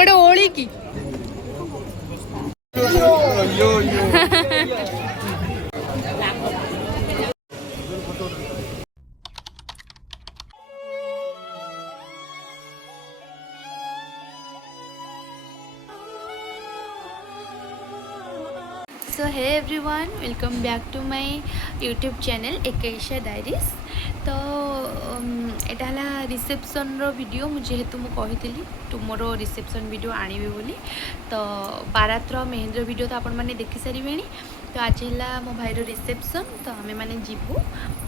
बड़े ओली की so hey everyone welcome back to my YouTube channel Ekesha diaries. तो यहाँ रिसेप्शन रो वीडियो जेहेतु मुझे कही तुमर रिसेप्शन वीडियो आणबी बोली तो बारातर मेहेंद्र वीडियो तो आपण मैंने देखी सारे। तो आज है मो भाईर रिसेप्शन तो आमे मैंने जीवु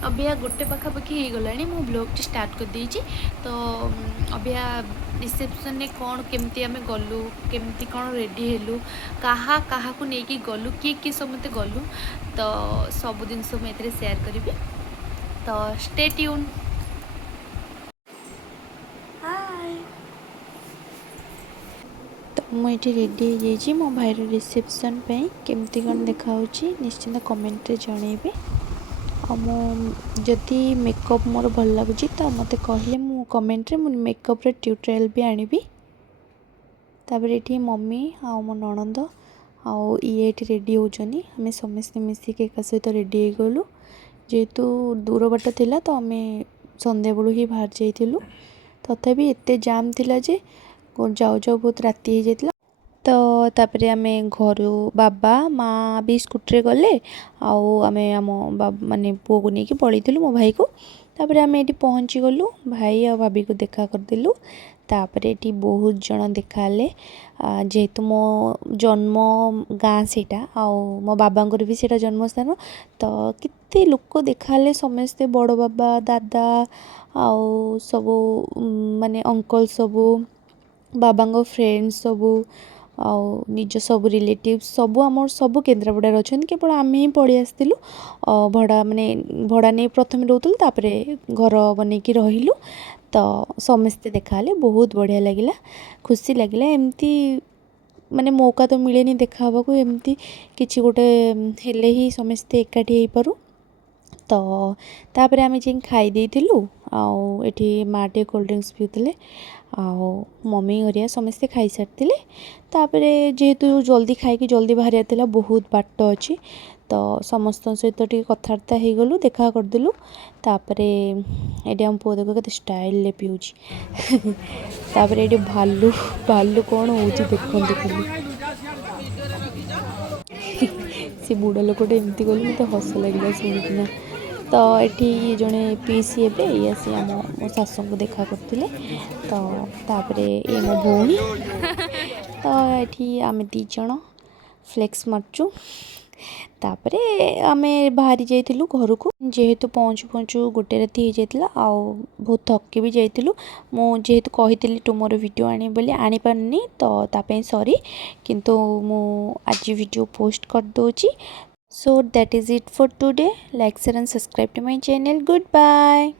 अबिया गोटे पखापाखि हो गला मो ब्लॉग स्टार्ट कर देइछि। तो अबिया रिसेप्शन में कौन केमती आमे गलु केमती कौन रेडी हेलु कहा कहा को लेकिन गलु किए समते गलु तो सब जिन मुझे शेयर करी। तो स्टे ट्यून। हाय तो मुझे रेडी हो जाइए मो भाईर रिसेप्शन केमती कौन देखा निश्चिंत कमेंट रे जनइबे। जदि मेकअप मोर भल लगुच तो मत कहले मु कमेंट रे मेकअप रे ट्यूटोरियल भी आनिबी। तापर ये मम्मी आ मो ननंद आउ ये रेडी होचनी आम समस्ते मिसिक एक सहित रेडी हो गलु जेहेतु दूर बाट थिला तो आम संध्या बेलू ही बाहर जाइलु। तथापि एते जाम थिला जे जाऊ जाऊ बहुत राति हो जाता। तो तापर आम घर बाबा माँ भी स्कूटी गले आम माने पुओ को लेकिन पलैलु मो भाई को। तापर आम ये पहुँची गलु भाई आ भाभी को देखा करदेलु। तापर ये बहुत जन देखाले जेहेतु मो जन्म गाँ सेटा मो बाबा भी सेटा जन्मस्थान तो केते लोक देखाले समस्ते बड़ बाबा दादा आउ सबू माने अंकल सबू बाबा फ्रेंड्स सबू आउ निज सब रिलेटिव सबू आम सब केन्द्रापड़ार अच्छा केवल आम ही पढ़ी आसलु भड़ा माने भड़ा नहीं प्रथम रोलु तापर घर बनईकी रहिलु। तो समस्ते देखाले बहुत बढ़िया लगिला खुशी लगिला एमती माने मौका तो मिले देखा को एमती किसी गोटे हेले ही समस्ते एकाठी हो पारू। तो तापर आम जी खाई देलु आठी माँ टे कोल्ड ड्रिंक्स पीते आओ मम्मी हरिया समस्ते खाई सारी। तापर जेहेतु जल्दी खाई जल्दी बाहर बहुत बाट अच्छी तो समस्त सहित कथबार्ता हो गलु देखा करदेलु। तापर ये आम पुओ देख के स्टाइल पीऊँच तापर ये भालू भालू कौन हो देखते सी बुढ़ा लोकटे एमती गलु मत हस लगे शुणिकिना। तो ये जड़े पीसी एवं ये आसी आम मो शाशु को देखा करते तो तापर ये मो भौणी तो ये आम दीज फ्लेक्स मारचु। तापर आम बाहरी जाइलु घर को जेहेतु पहुँचु पहुँचु गोटे राति हो जाता बहुत थकी भी जाइलु। जेहेतु कही तुमर वीडियो आनी बोली आनी पारनी तो तापे सॉरी किंतु मु आज वीडियो पोस्ट कर दोची। So that is it for today. Like, share and subscribe to my channel. Goodbye.